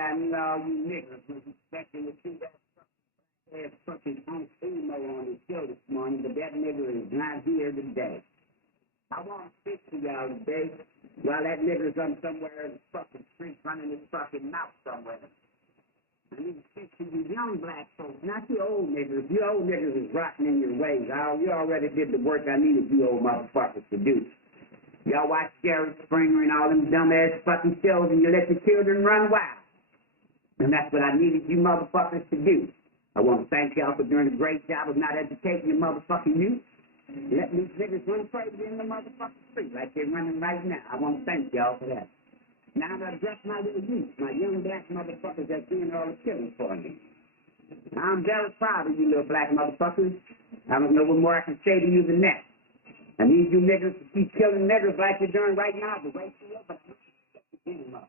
I knew all you niggas was expecting to see that ass fucking emo on the show this morning, but that nigga is not here today. I want to speak to y'all today while that nigga's on somewhere in the fucking street running his fucking mouth somewhere. I need to speak to you young black folks, not you old niggas. You old niggas is rotten in your ways. You already did the work I needed you old motherfuckers to do. Y'all watch Jerry Springer and all them dumbass fucking shows and you let your children run wild. And that's what I needed you motherfuckers to do. I want to thank y'all for doing a great job of not educating your motherfucking youth. Let these niggas run crazy in the motherfucking street like they're running right now. I want to thank y'all for that. Now I'm going to address my little youth, my young black motherfuckers that's doing all the killing for me. I'm very proud of you little black motherfuckers. I don't know what more I can say to you than that. I need you niggas to keep killing niggas like you're doing right now, but wait till you're but I need up.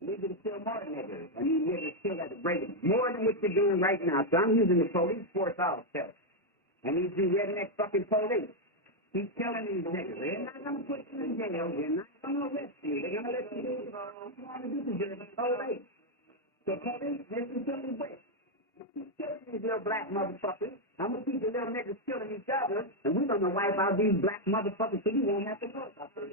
I need you to kill more niggas. I need niggas to kill at the rate of more than what you're doing right now. So I'm using the police force also. I need you redneck fucking police. Keep killing these niggas. They're not going to put you in jail. They're not going to arrest you. They're going to let you do what you want to do to the police. So police, listen to me quick. Keep killing these little black motherfuckers. I'm going to keep the little niggas killing each other, and we're going to wipe out these black motherfuckers so you won't have to go out there.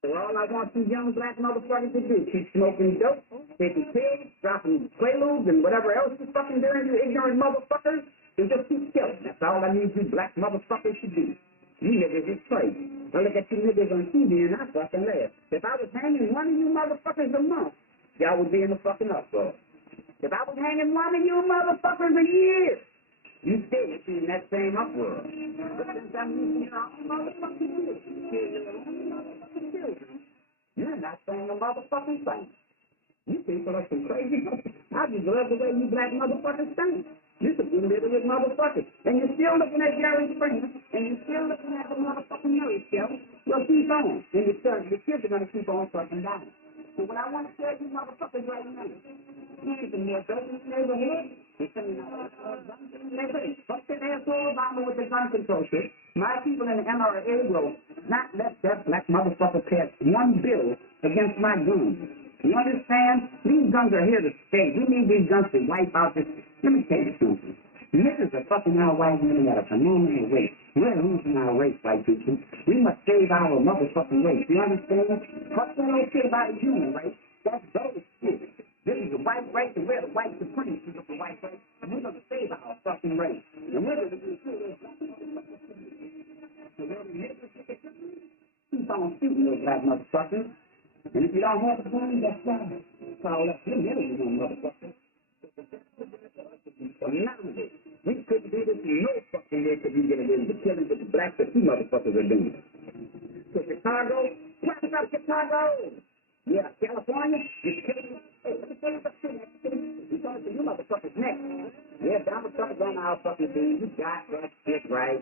So all I want you young black motherfuckers to do, keep smoking dope, taking pills, dropping quaaludes, and whatever else you're fucking doing, you ignorant motherfuckers, and just keep killing. That's all I need you black motherfuckers to do. You niggas is crazy. I look at you niggas on TV and I fucking laugh. If I was hanging one of you motherfuckers a month, y'all would be in the fucking uproar. If I was hanging one of you motherfuckers a year, you still would be in that same uproar. But since I'm using your own motherfucking children, you're not saying a motherfucking thing. You people are some crazy fuckers. I just love the way you black motherfuckers think. You're some illiterate motherfuckers. And you're still looking at Jerry Springer, and you're still looking at the motherfucking Murray show. Well, keep on. And the kids are going to keep on fucking dying. So what I want to tell you motherfuckers right now, you ain't some more dope in the neighborhood. You're sending out guns in the neighborhood. Fuck that asshole Obama with the gun control shit. My people in the NRA will not let that black motherfucker pass one bill against my guns. You understand? These guns are here to stay. We need these guns to wipe out this. Let me tell you something. Niggas are fucking our white women at a phenomenal rate. We're losing our race, white people. We must save our motherfucking race. You understand? Fuck that old shit about a human race. That's those shit. This is a white race, and we're the white supremacists of the white race. And we're going to save our fucking race. And we're going to do keep on shooting those black motherfuckers. And if you don't have a gun, that's fine. Call up your million motherfuckers. We couldn't do this in no fucking way because we get away with the killings that the blacks that you motherfuckers are doing. So Chicago, what's up Chicago? Yeah, California, you're killing. Hey, let me tell you something. We're going to you motherfuckers next. Yeah, Donald Trump's on our fucking team. You got that shit right.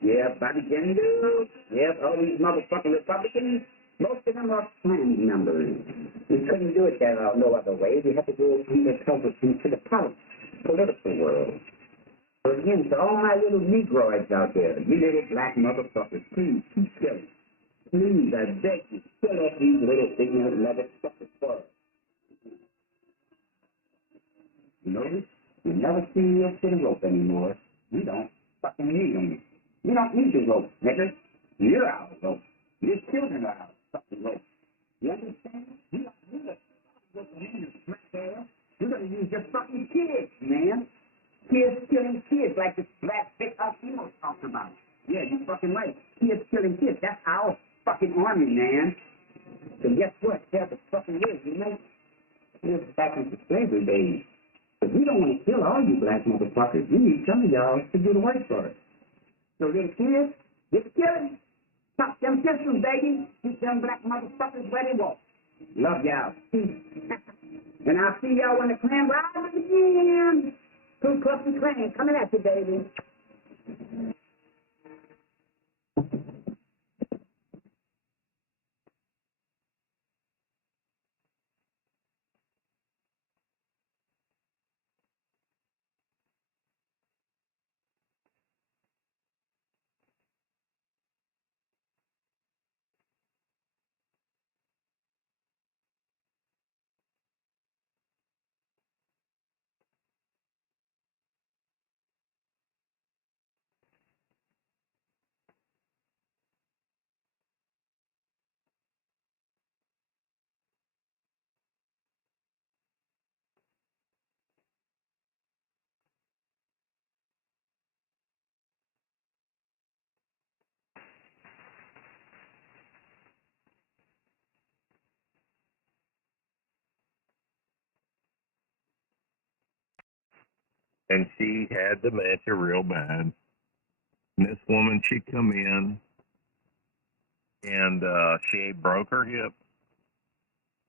Yeah, Bobby Jindal. Yeah, all these motherfucking Republicans. Most of them are Klan members. We couldn't do it that no other way. We had to go undercover into the political world. So again, to all my little Negroids out there, you little black motherfuckers, please keep killing. Please, I beg you, kill off these little ignorant motherfuckers for us. You notice? You never see us with a rope anymore. We don't fucking need them. We don't need the rope, nigga. You're our rope. Your children are our fucking rope. You understand? You don't need us. You're going to use your fucking kids, man. Kids killing kids like this black big Eskimo's talking about. Yeah, you're fucking right. Kids killing kids. That's our fucking army, man. So guess what? That's the fucking is, you know? We're back into slavery days. But we don't want to kill all you black motherfuckers. We need some of y'all to do the work for us. So little kids, get to killing. Pop them pistols, baby. Keep them black motherfuckers where they walk. Love y'all. And I'll see y'all when the Klan rises again. Ku Klux Klan coming at you, baby. and she had dementia real bad. And this woman, she'd come in, and she broke her hip.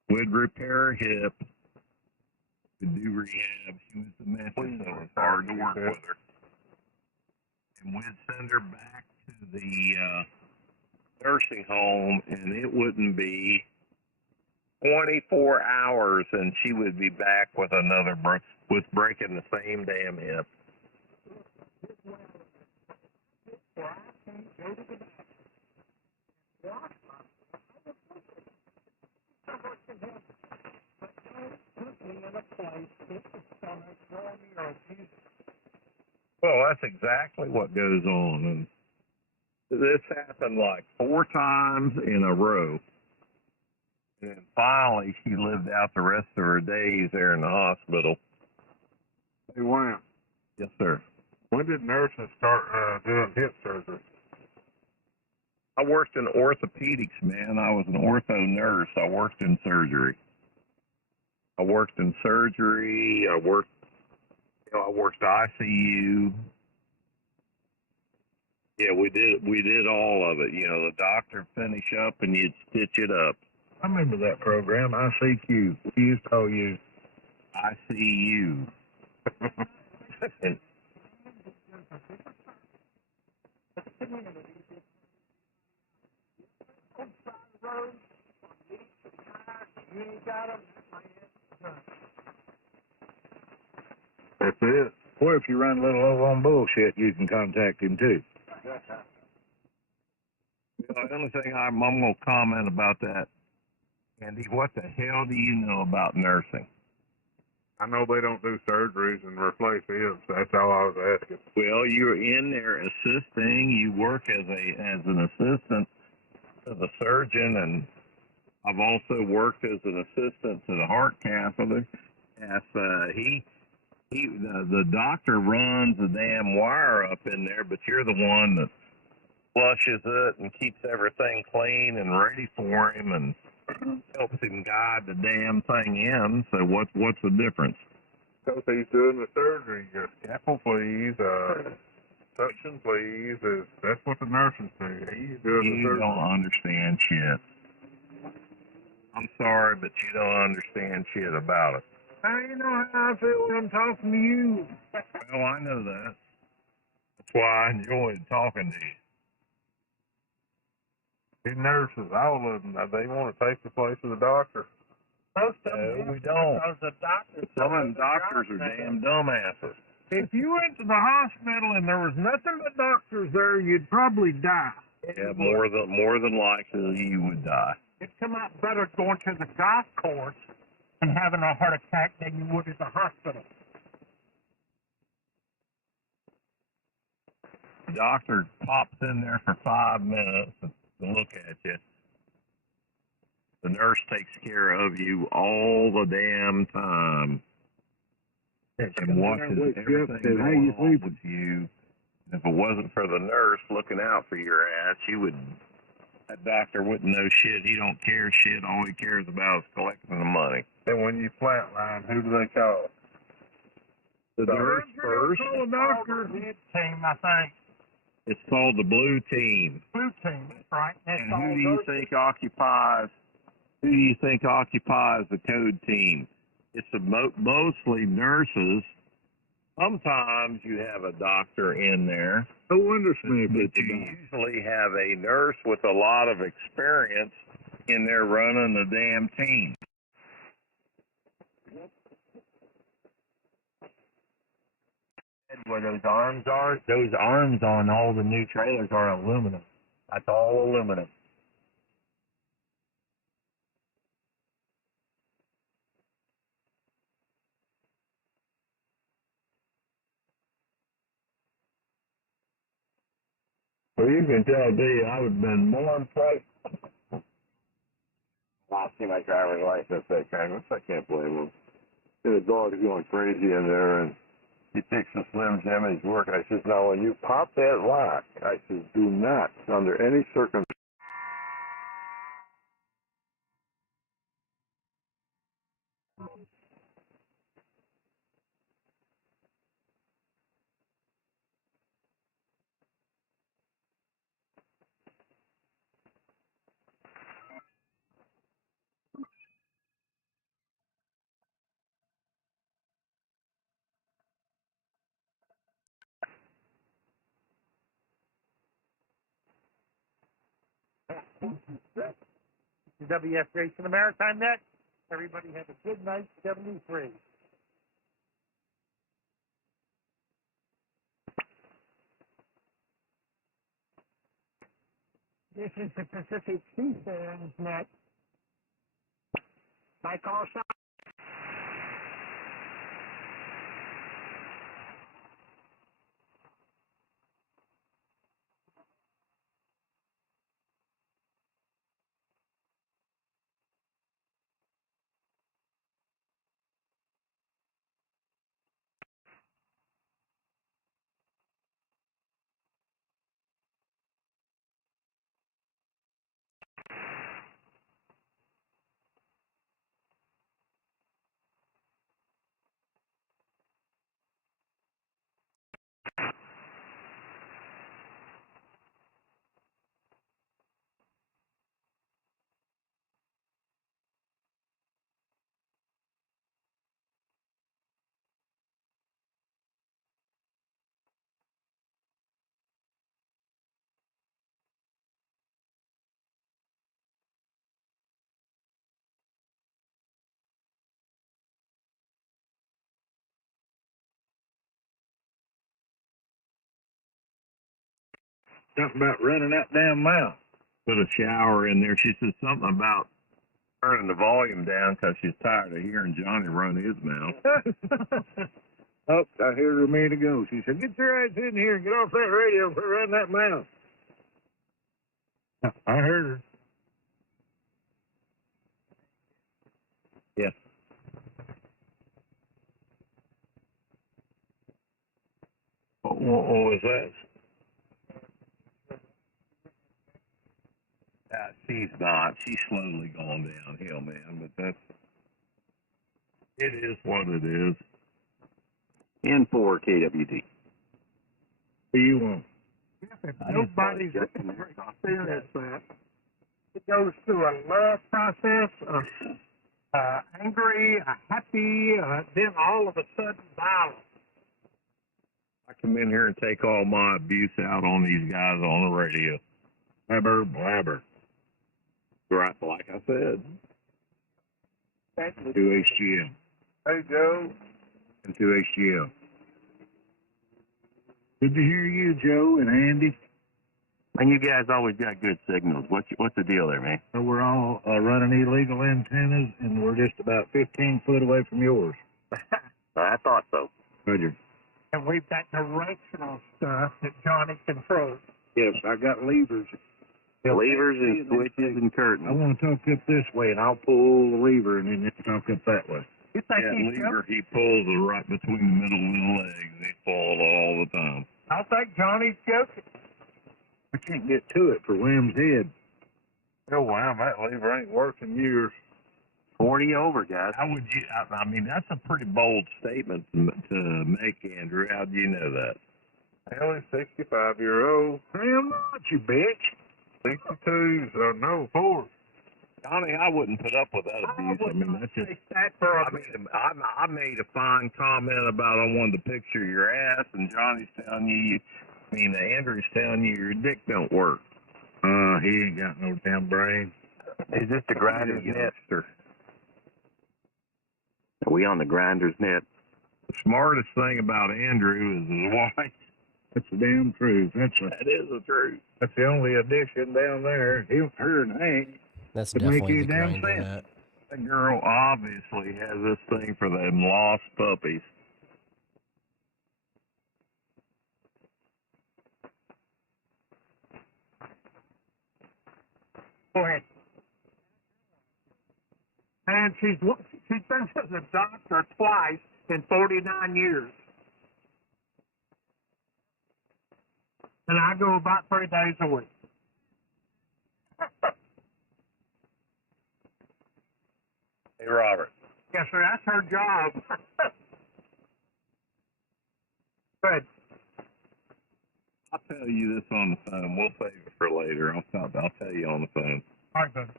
We'd repair her hip. We'd do rehab. She was dementia, so it was hard to work with her. And we'd send her back to the nursing home, and it wouldn't be 24 hours, and she would be back with another with breaking the same damn hip. Well, that's exactly what goes on, and this happened like 4 times in a row. And finally, she lived out the rest of her days there in the hospital. Hey, Wham. Yes, sir. When did nurses start doing hip surgery? I worked in orthopedics, man. I was an ortho nurse. I worked in surgery. I worked ICU. Yeah, we did all of it. You know, the doctor finish up and you'd stitch it up. I remember that program, ICQ. We used to call you ICU. And That's it. Or if you run a little low on bullshit, you can contact him too. the only thing I'm going to comment about that, Andy, what the hell do you know about nursing? I know they don't do surgeries and replace hips. That's all I was asking. Well, you're in there assisting. You work as an assistant to the surgeon, and I've also worked as an assistant to the heart catheter. The doctor runs the damn wire up in there, but you're the one that flushes it and keeps everything clean and ready for him and helps him guide the damn thing in. So what's the difference? Because he's doing the surgery. Scalpel, please. Suction, please. That's what the nurses do. He's doing the You surgery. don't understand shit. I'm sorry, but you don't understand shit about it. You know how I feel when I'm talking to you. Well, I know that. That's why I enjoyed talking to you. These nurses, all of them, they want to take the place of the doctor. No, we don't. Some of them doctors are damn dumbasses. If you went to the hospital and there was nothing but doctors there, you'd probably die. Yeah, more than likely you would die. It'd come out better going to the golf course and having a heart attack than you would at the hospital. The doctor pops in there for 5 minutes to look at you. The nurse takes care of you all the damn time and watches everything going on with you. If it wasn't for the nurse looking out for your ass, that doctor wouldn't know shit. He don't care shit. All he cares about is collecting the money. And when you flatline, who do they call? The nurse first. Call a doctor. Team, I think. It's called the blue team. Blue team, that's right. That's And all who do you think occupies the code team? It's mostly nurses. Sometimes you have a doctor in there. No wonder Smith But you usually have a nurse with a lot of experience in there running the damn team. Where those arms on all the new trailers are aluminum. That's all aluminum. Well, you can tell D, I would have been more impressed. I see my driver's license that Congress. I can't blame him. The dog is going crazy in there, and he takes a Slim Jim and he's working. I says, now when you pop that lock, I says, do not, under any circumstances, WSJ to the Maritime Net. Everybody have a good night, 73. This is the Pacific Seafarers Net. My call sign. Something about running that damn mouth. Put a shower in there. She said something about turning the volume down because she's tired of hearing Johnny run his mouth. Oh, I heard her a minute ago. She said, "Get your ass in here and get off that radio and run that mouth." I heard her. Yes. What was that? She's not. She's slowly going downhill, man. But it is what it is. N4 KWD. Who you want? If nobody's experienced that, it goes through a love process, angry, happy, then all of a sudden violent. I come in here and take all my abuse out on these guys on the radio. Blabber, blabber. Right, like I said. 2HGL. Hey, Joe. And 2HGL. Good to hear you, Joe and Andy. And you guys always got good signals. What's the deal there, man? So we're all running illegal antennas, and we're just about 15 foot away from yours. I thought so. Roger. And we've got directional stuff that Johnny controls. Yes, I got levers. Levers and switches and curtains. I want to talk up this way, and I'll pull the lever, and then talk up that way. You think Yeah, he's lever, he pulls it right between the middle of the legs. They fall all the time. I think Johnny's joking. I can't get to it for Wham's head. Oh, wow, that lever ain't working years. 40 over, guys. How would you? I mean, that's a pretty bold statement to make, Andrew. How do you know that? Hell, he's 65-year-old. Hell not, you bitch. 62s, no, 4. Johnny, I wouldn't put up with that abuse. I mean, that's just. I mean, I made a fine comment about I wanted to picture your ass, and Johnny's telling you. I mean, Andrew's telling you your dick don't work. He ain't got no damn brain. Is this the grinder's net? Youngster. Are we on the grinder's net? The smartest thing about Andrew is his wife. That's the damn truth. That is the truth. That's the only addition down there. Her and Hank. That's To make definitely you the damn grinder sense. net. That girl obviously has this thing for them lost puppies. Go ahead. And she's been to the doctor twice in 49 years. And I go about 3 days a week. Hey, Robert. Yes, sir, that's her job. Good. I'll tell you this on the phone. We'll save it for later. I'll tell you on the phone. All right, good.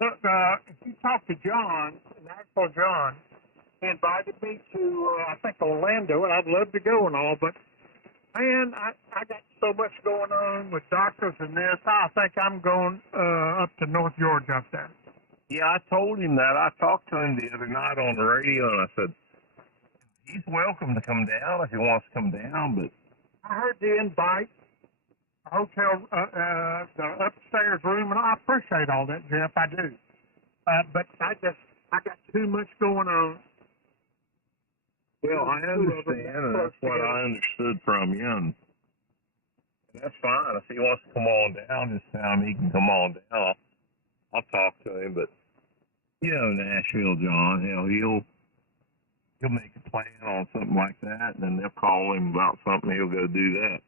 Look, if you talk to John, the actual John, he invited me to, I think, Orlando, and I'd love to go and all, but Man, I got so much going on with doctors and this. I think I'm going up to North Georgia up there. Yeah, I told him that. I talked to him the other night on the radio, and I said, he's welcome to come down if he wants to come down, but... I heard the invite, hotel, the upstairs room, and I appreciate all that, Jeff. I do. But I got too much going on. Well, I understand, and that's what I understood from you, and that's fine. If he wants to come on down this time, he can come on down. I'll talk to him, but, you know, Nashville, John, hell, he'll make a plan on something like that, and then they'll call him about something, he'll go do that.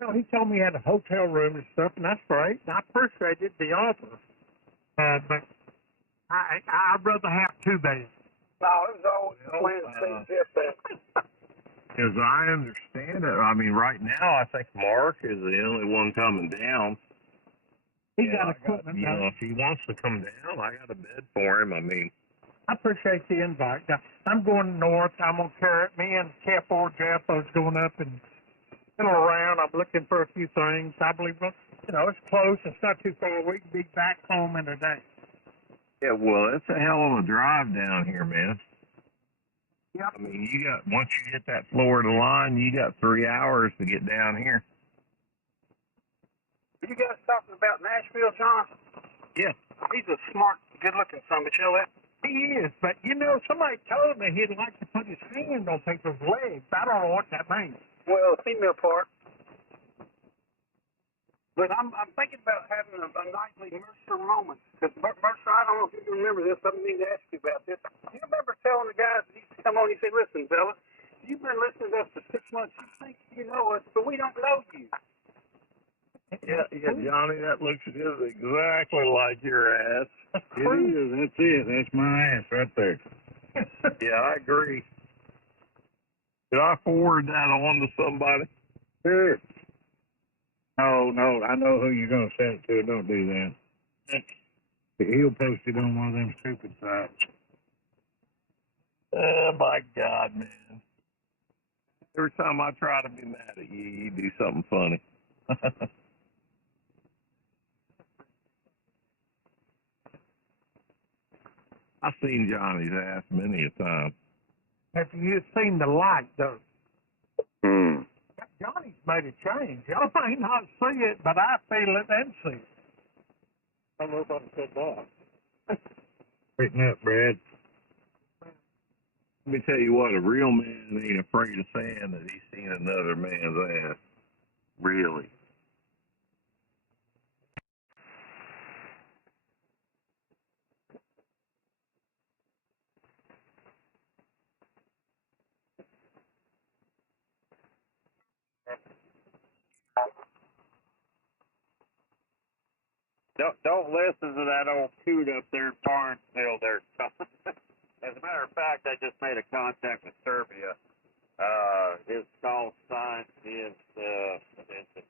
Well, he told me he had a hotel room and stuff, and that's great, and I appreciated the offer. But I'd rather have 2 beds. No, it was always the plan to stay Jeff that. As I understand it, I mean, right now, I think Mark is the only one coming down. He got equipment. You know, if he wants to come down, I got a bed for him. I mean, I appreciate the invite. Now, I'm going north. I'm going to carry it. Me and K4 Jeff is going up and around. I'm looking for a few things. I believe, you know, it's close. It's not too far. We can be back home in a day. yeah, well, it's a hell of a drive down here, man. Yep. I mean, once you hit that Florida line, you got 3 hours to get down here. You guys talking about Nashville, John? Yeah. He's a smart, good-looking son of a chill. He is, but, you know, somebody told me he'd like to put his hand on people's legs. I don't know what that means. Well, female part. But I'm thinking about having a nightly Mercer moment. Because Mercer, I don't know if you can remember this. I need to ask you about this. You remember telling the guys that used to come on, you say, listen, fellas, you've been listening to us for 6 months. You think you know us, but we don't know you. Yeah, Johnny, that looks just exactly like your ass. It is. That's it. That's my ass right there. Yeah, I agree. Did I forward that on to somebody? Sure. No, I know who you're going to send it to. Don't do that. He'll post it on one of them stupid sites. Oh, my God, man. Every time I try to be mad at you, you do something funny. I've seen Johnny's ass many a time. Have you seen the light, though? Johnny's made a change. Y'all may not see it, but I feel it and see it. I don't know if I said that. Straighten up, Brad. Let me tell you what, a real man ain't afraid of saying that he's seen another man's ass. Really. Don't listen to that old coot up there in Barnesville there. As a matter of fact, I just made a contact with Serbia. His call sign is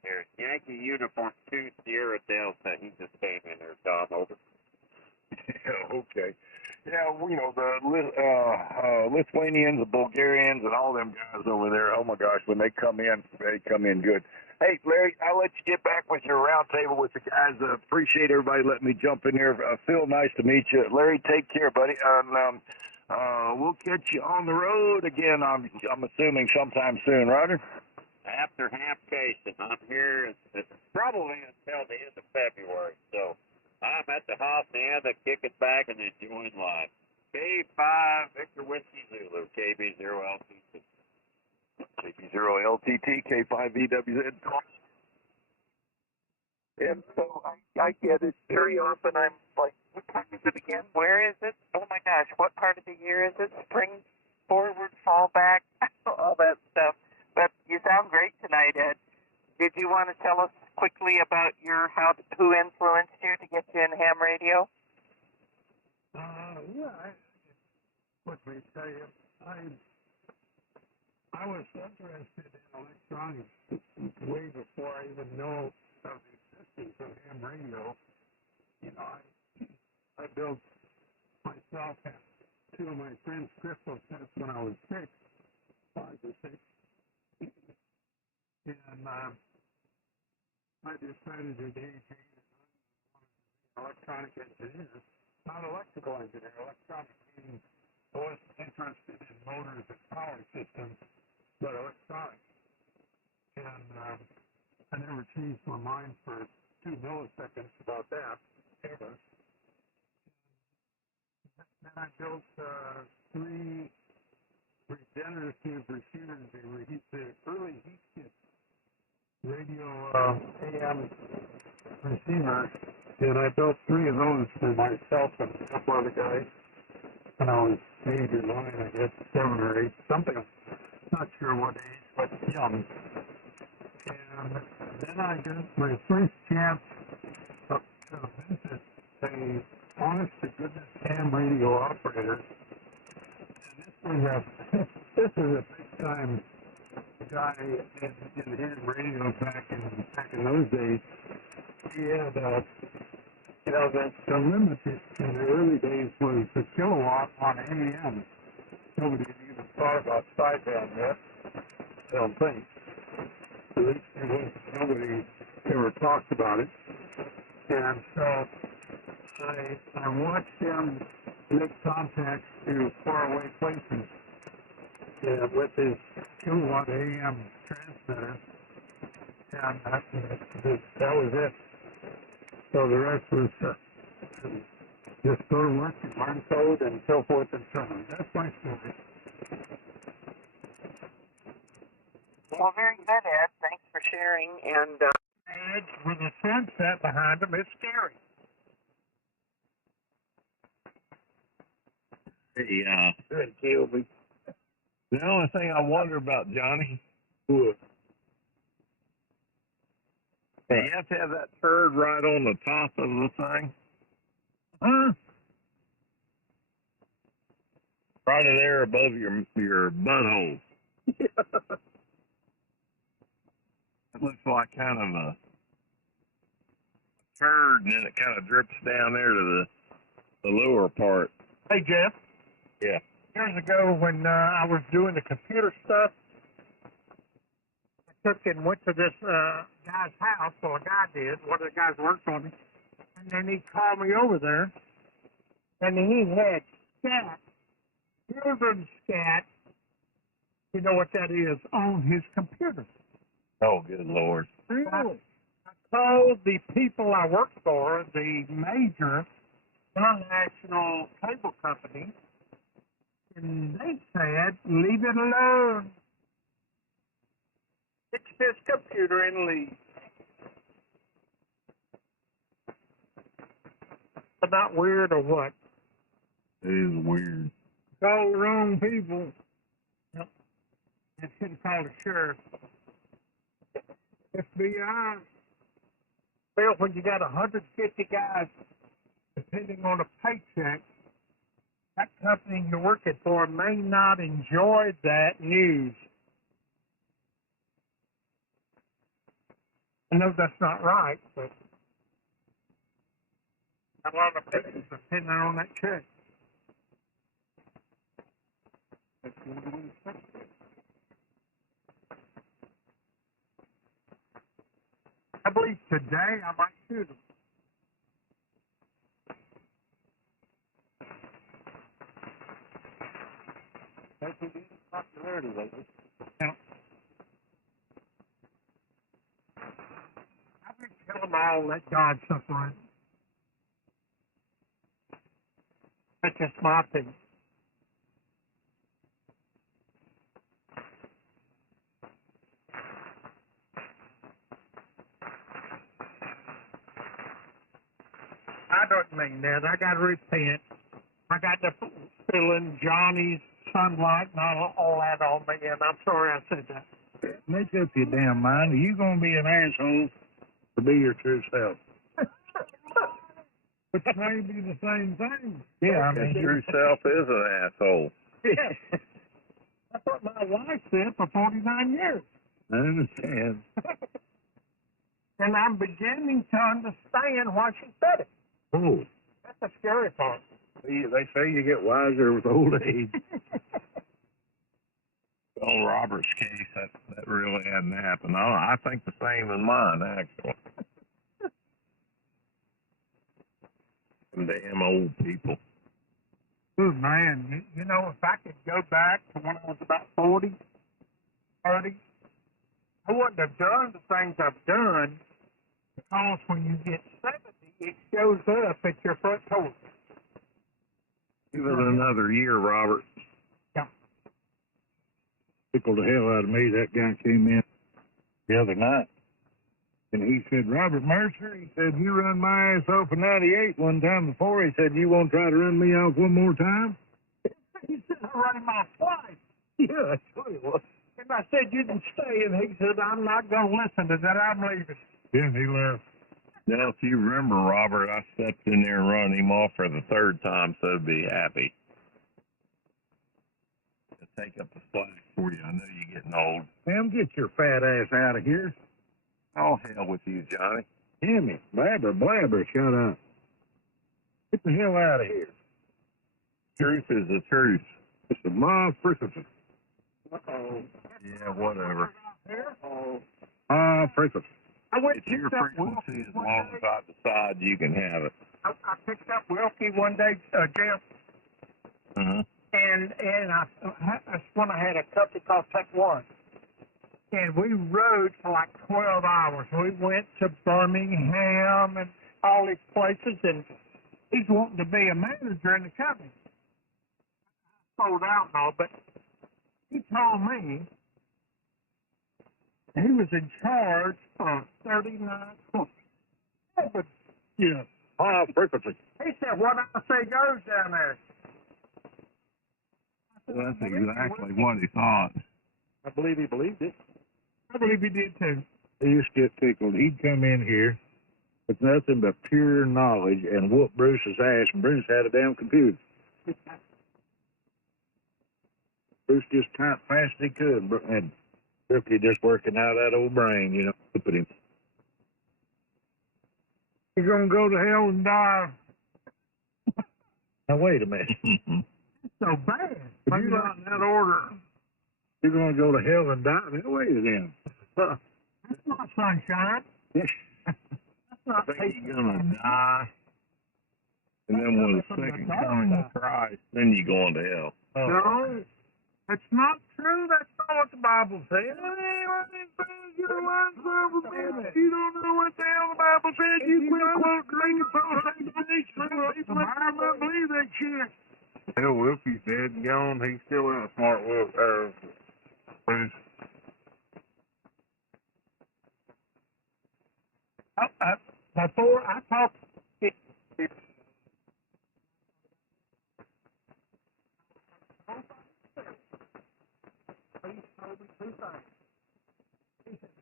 here. Yankee Uniform 2 Sierra Delta. He just came in there, Tom, over. Yeah, okay. Yeah, well, you know, the Lithuanians, the Bulgarians, and all them guys over there, oh, my gosh, when they come in good. Hey, Larry, I'll let you get back with your round table with the guys. Appreciate everybody letting me jump in here. Phil, nice to meet you. Larry, take care, buddy. And we'll catch you on the road again, I'm assuming sometime soon, Roger? After vacation, I'm here probably until the end of February. So I'm at the hacienda, kicking back and enjoying life. K5 Victor Whiskey Zulu, KB0LTT. KB0LTT, K5VWZ. And so I get it very often. I'm like, what time is it again? Where is it? Oh my gosh, what part of the year is it? Spring, forward, fall back, all that stuff. But you sound great tonight, Ed. Did you want to tell us quickly about who influenced you to get you in ham radio? Yeah, quickly tell you, I was interested in electronics way before I even know of the existence of ham radio. You know, I built myself and 2 of my friends crystal sets when I was 5 or 6. And I decided at age 8 electronic engineer, not electrical engineer, electronic meaning I wasn't interested in motors and power systems, but electronics. And I never changed my mind for 2 milliseconds about that, ever. Then I built 3 regenerative receivers, the early heat radio AM receivers, and I built 3 of those for myself and a couple other guys when I was 8 or 9, I guess, 7 or 8, something. Not sure what age, but young. And then I got my first chance to visit a honest-to-goodness ham radio operator. And this was a big-time guy in ham radio back in those days. He had, the limit in the early days was the kilowatt on AM. Nobody had even thought about sideband yet, I don't think. At least nobody ever talked about it. And so I watched him make contacts to faraway places with his kilowatt AM transmitter. And that was it. So the rest was just go to work and learn code and so forth and so on. That's my story. Well, very good, Ed. Thanks for sharing. And with a sunset behind him, it's scary. Hey, Good, Kilby. the only thing I wonder about, Johnny, Good. you have to have that turd right on the top of the thing. Huh? Right there above your butthole. It looks like kind of a turd, and then it kind of drips down there to the lower part. Hey, Jeff. Yeah. Years ago when I was doing the computer stuff, I took and went to this guy's house, or a guy did, one of the guys worked on it, and then he called me over there, and he had scat, children's scat, you know what that is, on his computer. Oh, good Lord. Really? I called the people I worked for, the major international cable company, and they said, leave it alone. Fix this computer and leave. But not weird or what? It is weird. Call the wrong people. Yep. I should have called the sheriff. FBI. Well, when you got 150 guys depending on a paycheck, that company you're working for may not enjoy that news. I know that's not right, but a lot of people depending on that check. That's what it is. I believe today I might shoot them. That's what is popularity lately. Now, I would tell them all, let God separate. That's just my opinion. I don't mean that. I got to repent. I got to feeling Johnny's sunlight and all that on me, and I'm sorry I said that. Make up your damn mind. Are you going to be an asshole or be your true self? Which may be the same thing. Yeah, I Your mean, true self is an asshole. Yeah. That's what my wife said for 49 years. I understand. And I'm beginning to understand why she said it. Oh, That's the scary part. they say you get wiser with old age. On Robert's case, that really hadn't happened. I think the same in mine, actually. Them damn old people. Ooh, man, you know, if I could go back to when I was about 40, 30, I wouldn't have done the things I've done because when you get 70, it shows up at your front door. Give it another year, Robert. Yeah. Tickled the hell out of me. That guy came in the other night, and he said, Robert Mercer, he said, you run my ass off in 98 one time before. He said, you want to try to run me off one more time? He said, I ran him off twice. Yeah, that's what it was. And I said, you can stay. And he said, I'm not going to listen to that. I'm leaving. Yeah, he left. Now, if you remember, Robert, I stepped in there and run him off for the third time, so be happy. To take up the slack for you. I know you're getting old. Sam, get your fat ass out of here. Oh, hell with you, Johnny. Jimmy, blabber, shut up. Get the hell out of here. Truth is the truth. It's the Ma Frickerson. Uh-oh. Yeah, whatever. Ma Frickerson. I went It's your frequency as long as I decide you can have it. I picked up Wilkie one day, Jeff, Mm-hmm. and that's when I had a company called Tech One. And we rode for like 12 hours. We went to Birmingham and all these places, and he's wanting to be a manager in the company. I sold out and all, but he told me he was in charge of 39 courses. But, Yeah. Ma Frickerson. he said, what I say goes down there. Well, that's exactly what he thought. I believe he believed it. I believe he did too. He used to get tickled. He'd come in here with nothing but pure knowledge and whoop Bruce's ass, and Bruce had a damn computer. Bruce just typed fast as he could, and Rookie just working out that old brain, you know, look at him. You're going to go to hell and die. Now, wait a minute. It's so bad. If you're not in that order, you're going to go to hell and die. Now, wait a minute. That's not sunshine. That's not I think you're going to die. And then when the second coming of Christ, then you're going to hell. Oh. No, it's not true. That's not what the Bible says. You don't know what the hell the Bible says. You quit quoting reading the Bible don't believe that shit. Hell, Wilkie's dead and gone. He's still outsmart Bruce. Before I talk,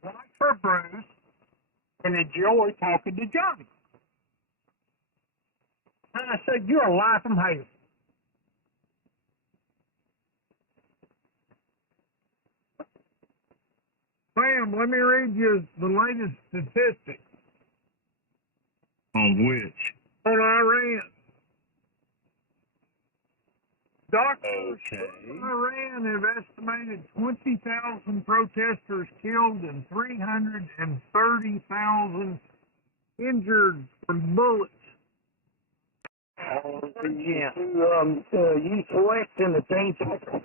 watch for Bruce and enjoy talking to Johnny. And I said, you're alive from hell. Sam, let me read you the latest statistics On which? on Iran. Doctors Okay. in Iran have estimated 20,000 protesters killed and 330,000 injured from bullets. Yeah. East West in the same cycle.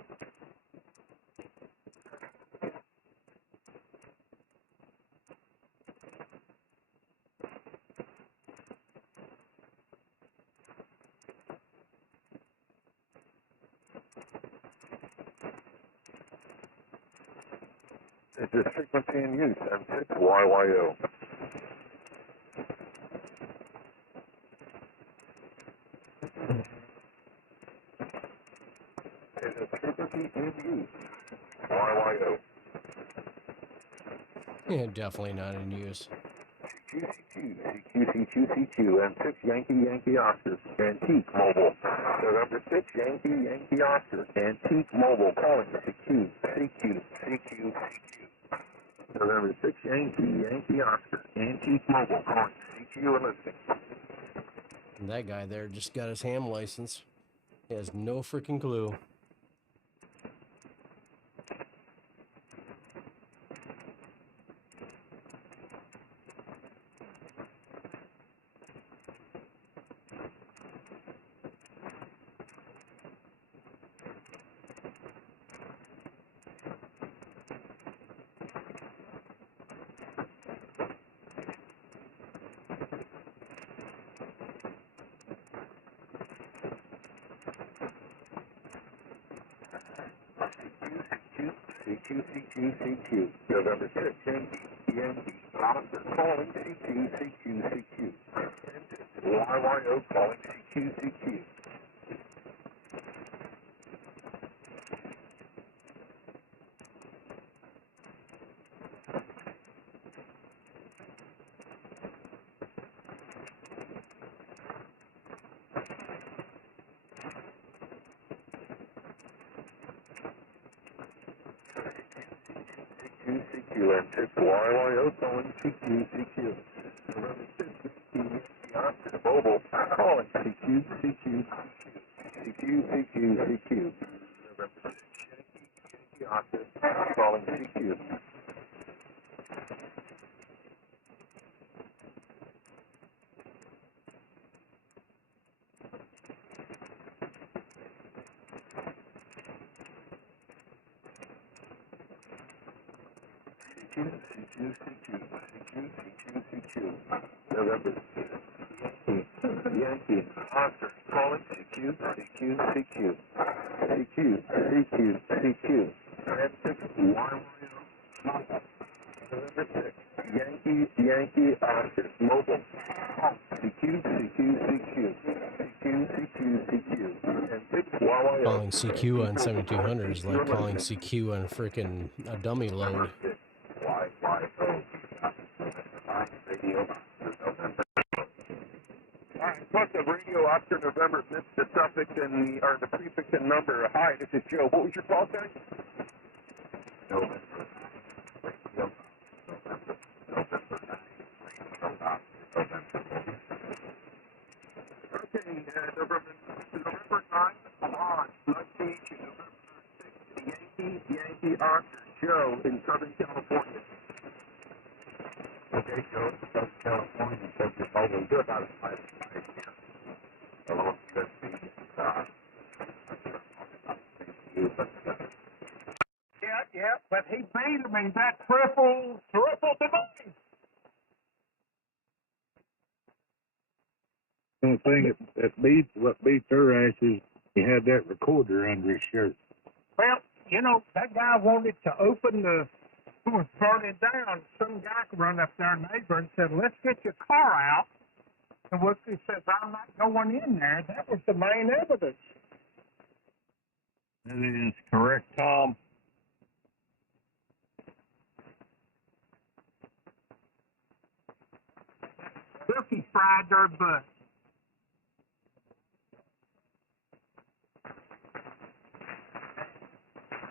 It's a frequency in use, M6YYO. It's a frequency in use, YYO. Yeah, definitely not in use. CQ, M6 Yankee Oscar, Antique Mobile. November 6 Yankee Oscar, Antique Mobile, calling CQ. November 6 Yankee Oscar, Antique Mobile, calling CQ and listening. And that guy there just got his ham license. He has no freaking clue. CQ. November 6, Yankee Oscar calling CQ. YYO calling CQ. CQ and 6 YYO calling CQ. November 6, Oscar Mobile calling CQ. November 6, Yankee Oscar calling CQ. CQ. November 6, Yankee Oscar calling CQ. And 6 YYO. November 6, Yankee Oscar Mobile CQ. And 6 YYO. Calling CQ on 7200 is like calling CQ on freaking a dummy load. What's the radio Oscar November, the suffix and the prefix and number? Hi, this is Joe. What was your call sign? November. Okay, November 9th, on. Nice to meet you. November 6th, Yankee Oscar Joe in Southern California. Okay, Joe, Southern California. So you're probably good about it. Hello, Yeah, but he made him in that triple device. The only thing what beats her ass is he had that recorder under his shirt. Well, you know, that guy wanted to open the, it was burning down. Some guy run up there, neighbor, and said, let's get your car out. And he says, I'm not going in there. That was the main evidence. That is correct, Tom. Wilkie fried their butt.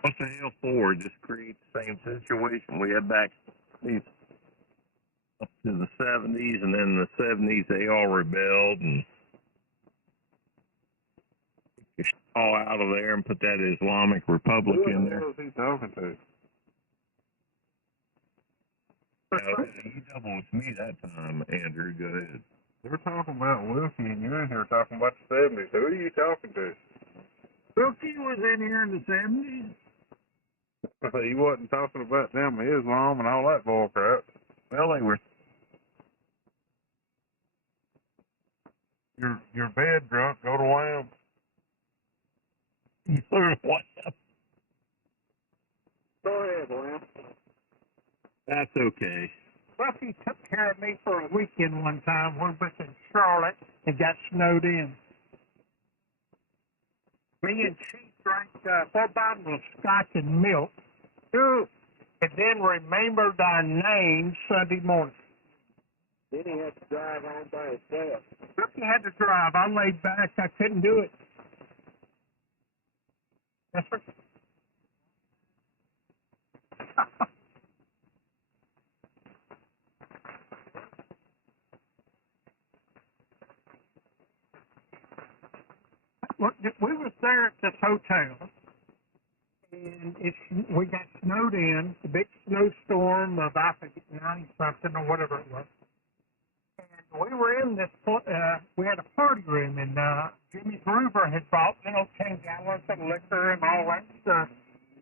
What the hell for? Just create the same situation we had back up to the 70s, and then in the 70s they all rebelled and all out of there and put that Islamic Republic in there. Who is he talking to? You double with me that time, Andrew. Go ahead. We're talking about Wilkie, and you're in here talking about the 70s. Who are you talking to? Wilkie was in here in the 70s. He wasn't talking about them Islam and all that bull crap. Well, they were. You're bed drunk. Go to Wham. What? Go ahead, Wham. That's okay. Wilkie took care of me for a weekend one time. We was in Charlotte and got snowed in. Me and she drank 4 bottles of scotch and milk. And then remembered our names Sunday morning. Then he had to drive on by himself. Wilkie had to drive. I laid back. I couldn't do it. Yes, sir. We was there at this hotel, and we got snowed in, the big snowstorm of, I forget, 90-something or whatever it was. And we were in this, we had a party room, and Jimmy Groover had bought, 10 gallons of liquor and all that stuff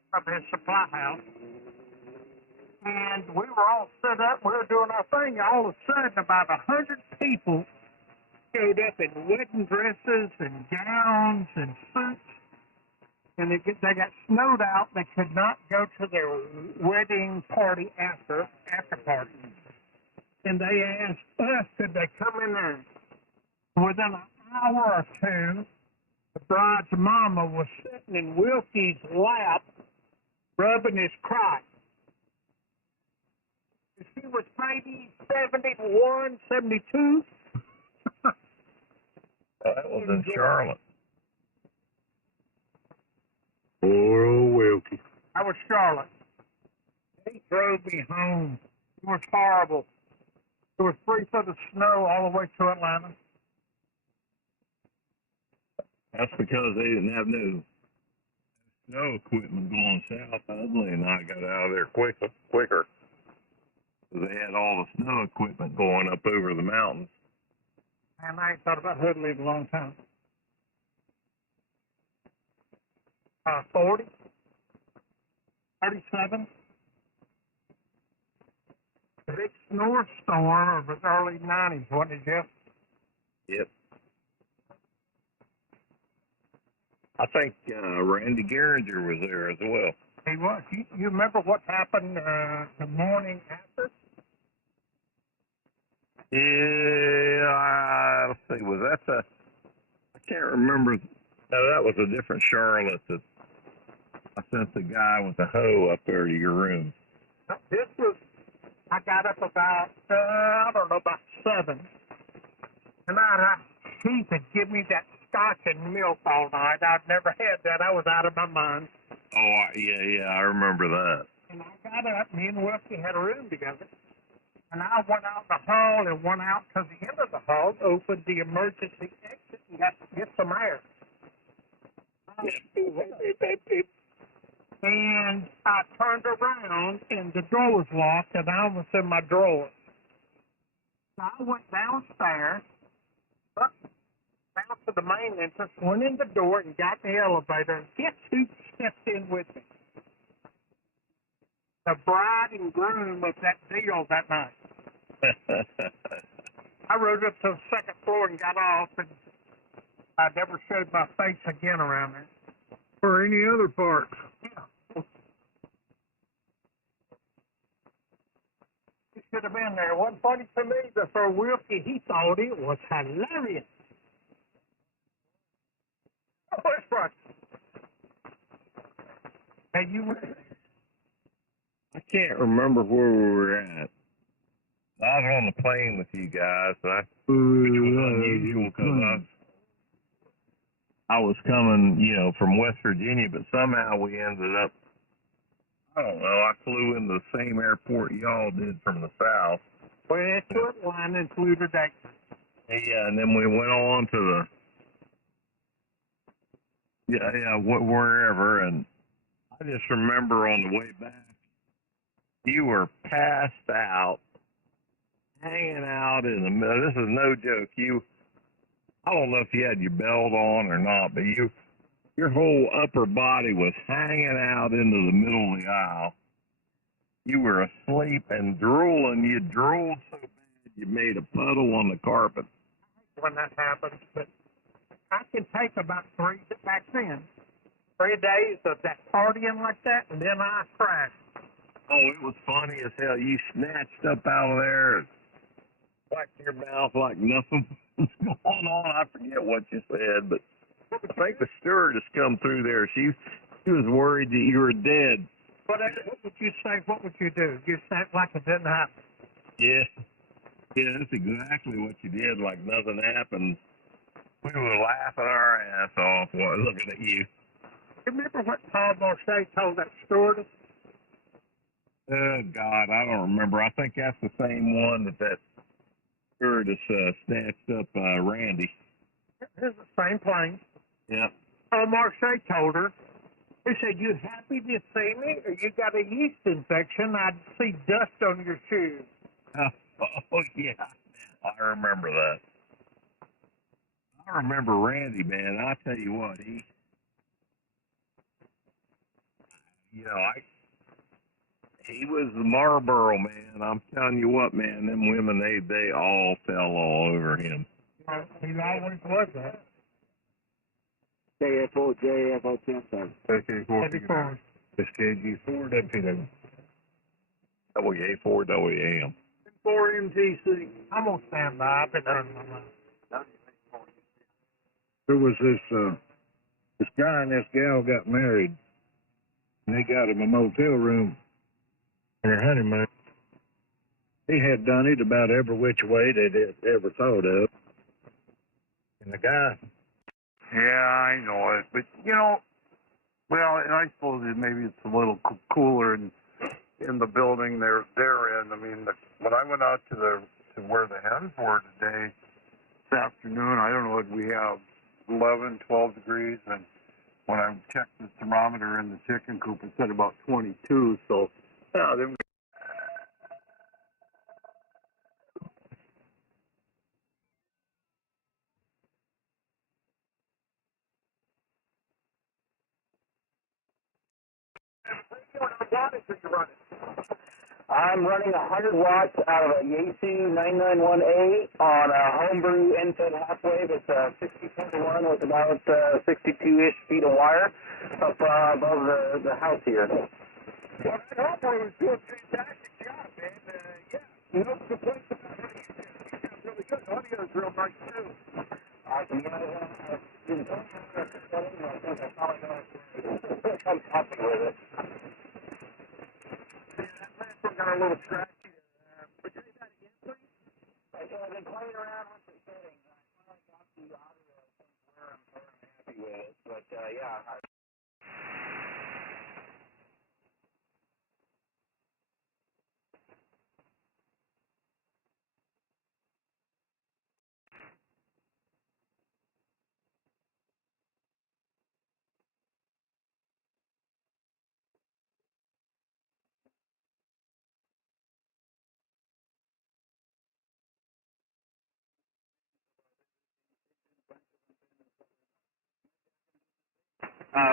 from his supply house. And we were all set up, we were doing our thing, and all of a sudden about 100 people showed up in wedding dresses and gowns and suits. and they got snowed out. They could not go to their wedding party after party. And they asked us, could they come in there? Within an hour or two, the bride's mama was sitting in Wilkie's lap, rubbing his crotch. She was maybe 71, 72. That was in Charlotte. Poor old Wilkie. I was Charlotte. He drove me home. It was horrible. There was 3 foot of snow all the way to Atlanta. That's because they didn't have no snow equipment going south. Ugly and I got out of there quicker. They had all the snow equipment going up over the mountains. And I ain't thought about Hoodley in a long time. 40, 37. The big snowstorm of the early 90s, wasn't it, Jeff? Yep. I think Randy Geringer was there as well. He was. You remember what happened the morning after? Yeah, let's see. Was that the? I can't remember. No, that was a different Charlotte that I sent the guy with the hoe up there to your room. This was. I got up about I don't know, about 7, and he could give me that Scotch and milk all night. I'd never had that. I was out of my mind. Oh, yeah, I remember that. And I got up. Me and Wilkie had a room together. And I went out in the hall and went out to the end of the hall, opened the emergency exit, and got to get some air. And I turned around, and the door was locked, and I was in my drawer. So I went downstairs, up, down to the main entrance, went in the door, and got in the elevator, and guess who stepped in with me? The bride and groom of that deal that night. I rode up to the 2nd floor and got off, and I never showed my face again around there. Or any other parts. Yeah. He should have been there. It wasn't funny to me, but for Wilkie, he thought it was hilarious. Oh, it's right. And you were... I can't remember where we were at. I was on the plane with you guys, which was unusual because I was coming, from West Virginia, but somehow we ended up, I don't know, I flew into the same airport y'all did from the south. Went to Atlanta and flew to Dayton. Yeah, and then we went on to wherever, and I just remember on the way back, you were passed out, hanging out in the middle. This is no joke. I don't know if you had your belt on or not, but your whole upper body was hanging out into the middle of the aisle. You were asleep and drooling. You drooled so bad you made a puddle on the carpet. When that happens, but I can take about 3 back then. 3 days of that partying like that, and then I crashed. Oh, it was funny as hell. You snatched up out of there and whacked your mouth like nothing was going on. I forget what you said, but I think the stewardess come through there. She was worried that you were dead. What would you say? What would you do? You act like it didn't happen. Yeah, that's exactly what you did, like nothing happened. We were laughing our ass off looking at you. Remember what Paul Marche told that stewardess? Oh, God, I don't remember. I think that's the same one that stewardess snatched up Randy. It's the same plane. Yeah. Paul Marche told her, he said, you happy to see me or you got a yeast infection? I'd see dust on your shoes. Oh, yeah. I remember that. I remember Randy, man. I tell you what, he was the Marlboro man. I'm telling you what, man, them women, they all fell all over him. He always was that. KE8TIQ. KE8TIQ. It's KG4 WPW. WA4 WAM. 4 MTC. I'm gonna stand by. I've been running my mouth. There was this guy and this gal got married, and they got him a motel room for their honeymoon. He had done it about every which way they'd ever thought of. And the guy... Yeah, I know it, but, you know, well, and I suppose maybe it's a little cooler in the building they're in. I mean, when I went out to where the hens were today, this afternoon, I don't know, we have 11, 12 degrees, and when I checked the thermometer in the chicken coop, it said about 22, so, yeah, they... I'm running 100 watts out of a Yaesu 991A on a homebrew end-fed half wave. It's a 60-1 with about 62-ish feet of wire up above the house here. Well, that homebrew is doing a fantastic job, man. Yeah, no complaints about it. You sound really good. The audio is real nice, too. Awesome. You know, I've been playing around with the setting, and I think I probably know it. I'm happy with it. Got a little scratchy. But do that again, please? I've been playing around with the settings. I finally got the audio where I'm happy with it. But yeah.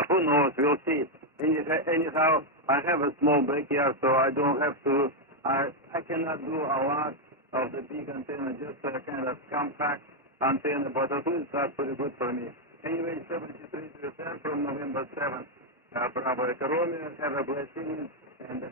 Who knows? We'll see. Anyhow, I have a small backyard, so I don't have to. I cannot do a lot of the big antenna, just a kind of compact antenna, but at least that's pretty good for me. Anyway, 73% from November 7th. Bravo, Economia, have a blessing, and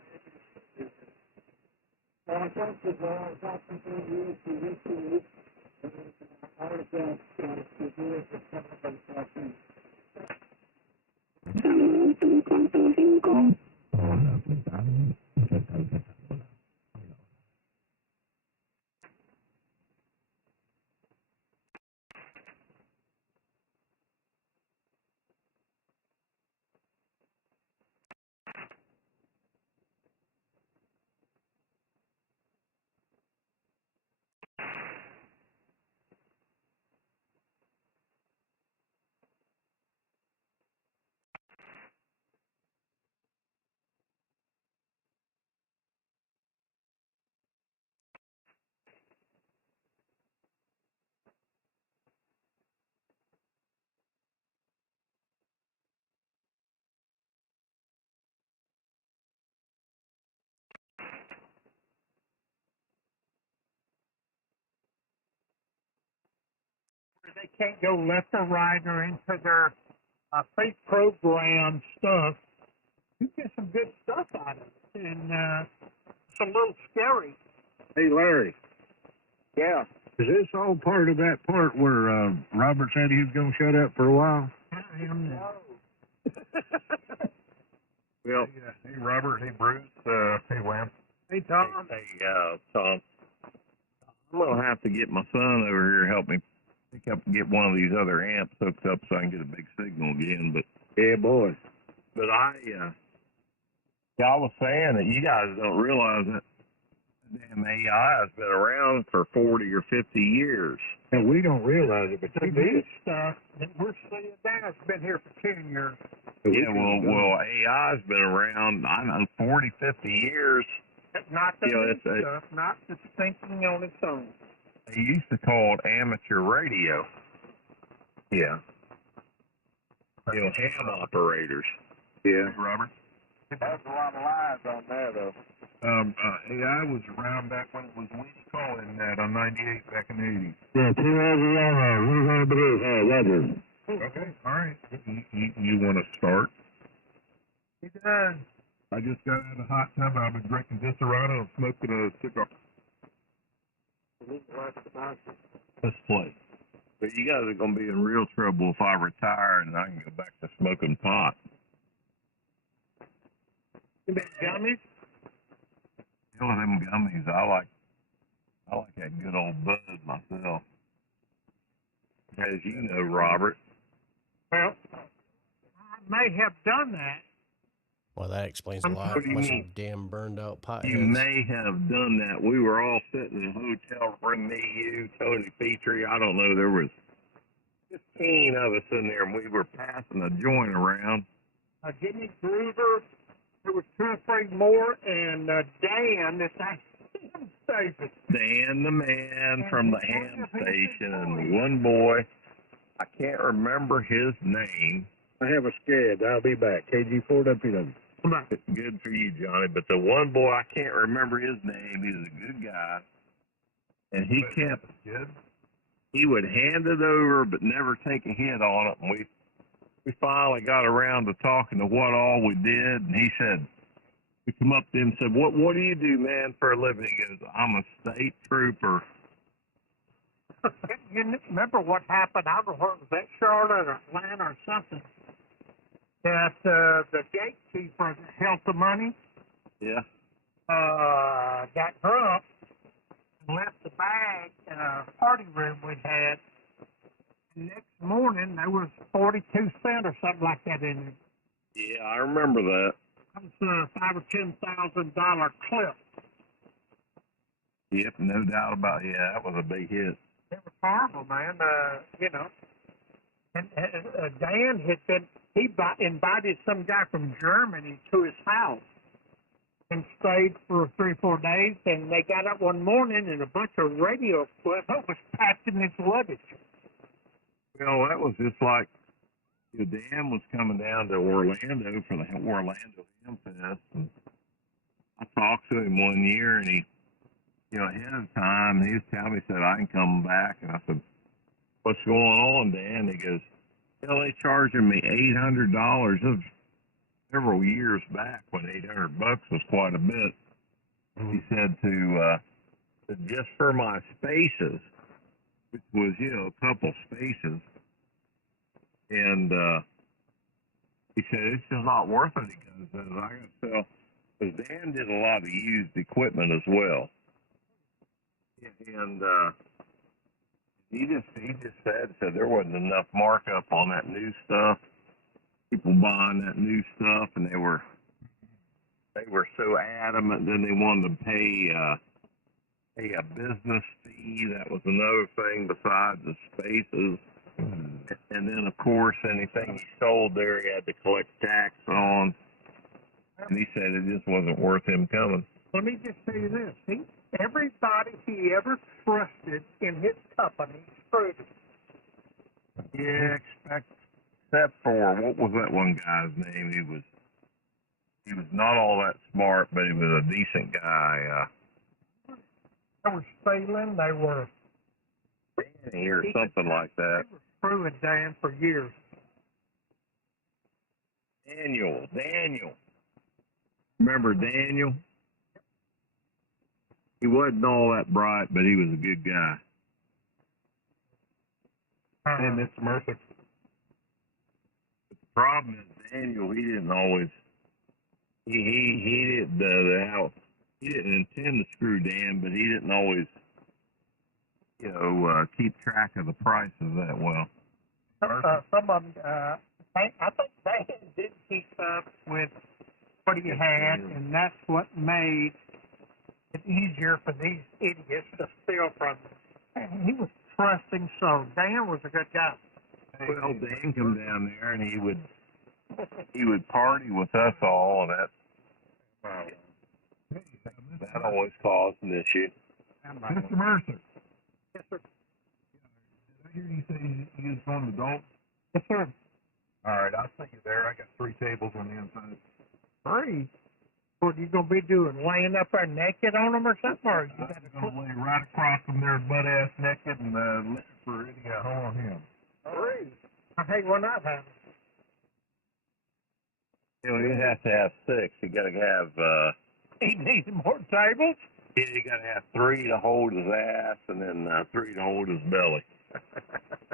They can't go left or right or into their fake program stuff. You get some good stuff out of it, and it's a little scary. Hey, Larry. yeah. Is this all part of that part where Robert said he was going to shut up for a while? I am now. Well, Hey, Robert. Hey, Bruce. Hey, Wham. Hey, Tom. Hey, Tom. I'm going to have to get my son over here to help me pick up and get one of these other amps hooked up so I can get a big signal again. But yeah, boy. But I was saying that you guys don't realize that damn AI has been around for 40 or 50 years. And we don't realize it, but The you good did. stuff that we're seeing now has been here for 10 years. Yeah, well, AI's been around, I know, 40, 50 years. Not the You know, new it's stuff, not the thinking on its own. They used to call it amateur radio. Yeah. You know, ham operators. Yeah. Robert? That's a lot of lies on there, though. AI was around back when it was we calling that on 98 back in the 80s. Yeah, 2 hours a little bit of weather. Okay, all right. You want to start? He does. I just got out of the hot tub. I've been drinking Disaronno and smoking a cigar. Let's play. But you guys are going to be in real trouble if I retire and I can go back to smoking pot. You make gummies? Hell with them gummies. I like that good old bud myself. As you know, Robert. Well, I may have done that. Well, that explains a lot. What do you Bunch mean? of damn burned out You potheads. may have done that. We were all sitting in a hotel room, me, you, Tony Petrie. I don't know. There was 15 of us in there, and we were passing a joint around. Jimmy Groover, there was 2 or 3 more, and Dan, this ham station. Dan, the man from the ham station, and the one boy, I can't remember his name. I have a scad. I'll be back. KG4WW. Come on. Good for you, Johnny. But the one boy, I can't remember his name. He was a good guy. And he kept, he would hand it over but never take a hit on it. And we finally got around to talking to what all we did. And he said, we come up to him and said, what do you do, man, for a living? He goes, I'm a state trooper. You remember what happened? I don't know if it was at Charlotte or Atlanta or something. That the gatekeeper that held the money Yeah. got drunk and left the bag in a party room we had. The next morning, there was 42 cents or something like that in it. Yeah, I remember that. That was a $5,000 or $10,000 clip. Yep, no doubt about it. Yeah, that was a big hit. It was horrible, man. You know. And Dan had been, invited some guy from Germany to his house and stayed for 3 or 4 days. And they got up one morning and a bunch of radio equipment was packed in his luggage. Well, that was just like Dan was coming down to Orlando for the Orlando Ham Fest. And I talked to him one year, and he, ahead of time, he was telling me, he said, I can come back. And I said, what's going on, Dan? He goes, well, they charging me $800. This was several years back when $800 was quite a bit. He said to just for my spaces, which was, a couple spaces. And he said, it's just not worth it. He goes, I got to sell. Because Dan did a lot of used equipment as well. And he just said there wasn't enough markup on that new stuff. People buying that new stuff, and they were so adamant. Then they wanted to pay a business fee. That was another thing besides the spaces. And then, of course, anything he sold there, he had to collect tax on. And he said it just wasn't worth him coming. Let me just tell you this. Everybody he ever trusted in his company screwed him. Yeah, except for, what was that one guy's name? He was not all that smart, but he was a decent guy. They were stealing. They were Danny or something like that. They were screwing Dan for years. Daniel. Remember Daniel? He wasn't all that bright, but he was a good guy. And Mr. Mercer. But the problem is Daniel, he didn't always. He didn't he didn't intend to screw Dan, but he didn't always, keep track of the prices that well. Some of them, I think Dan did keep up with what he had, and that's what made it easier for these idiots to steal from him. And he was trusting, so Dan was a good guy. Well, Dan come down there, and he would party with us all, and that always caused an issue. Mr. Mercer. Yes, sir. Did I hear you say you was going to golf? Yes, sir. All right, I'll see you there. I got 3 tables on the inside. 3? What are you going to be doing? Laying up there naked on them or something? Or you got I'm going to lay right across from there, butt-ass naked, and looking for any hole on him. 3? I hate when that happens. You know, you have to have 6. You got to have, He needs more tables. yeah, you got to have 3 to hold his ass and then 3 to hold his belly.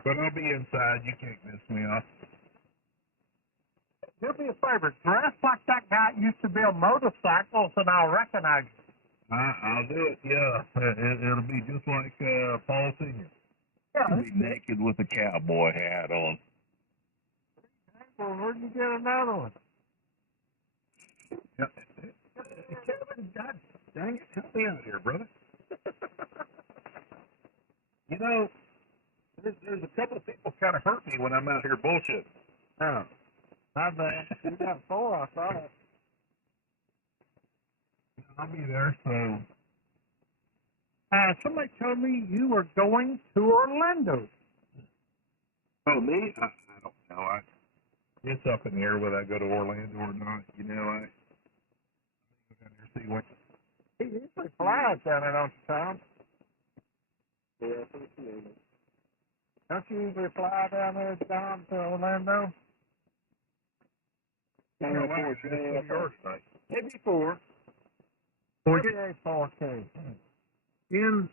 But I'll be inside. You can't miss me off. Do me a favor. Dress like that guy used to build motorcycles, and I'll recognize you. I'll do it, yeah. It'll be just like Paul Sr. Yeah. He'll be naked with a cowboy hat on. Well, where'd you get another one? Yeah. Kevin, God dang it, help me out here, brother. You know, there's a couple of people kind of hurt me when I'm out here bullshitting. Oh. My bad. You got 4, I thought. I'll be there, so. Somebody told me you were going to Orlando. Oh, me? I don't know. It's up in the air whether I go to Orlando or not. You know, I go down there and see what. He usually flies down there, don't you, Tom? Don't you usually fly down there, Tom, to Orlando? You know, I was just in New York tonight. Maybe 4. KE8TIQ. In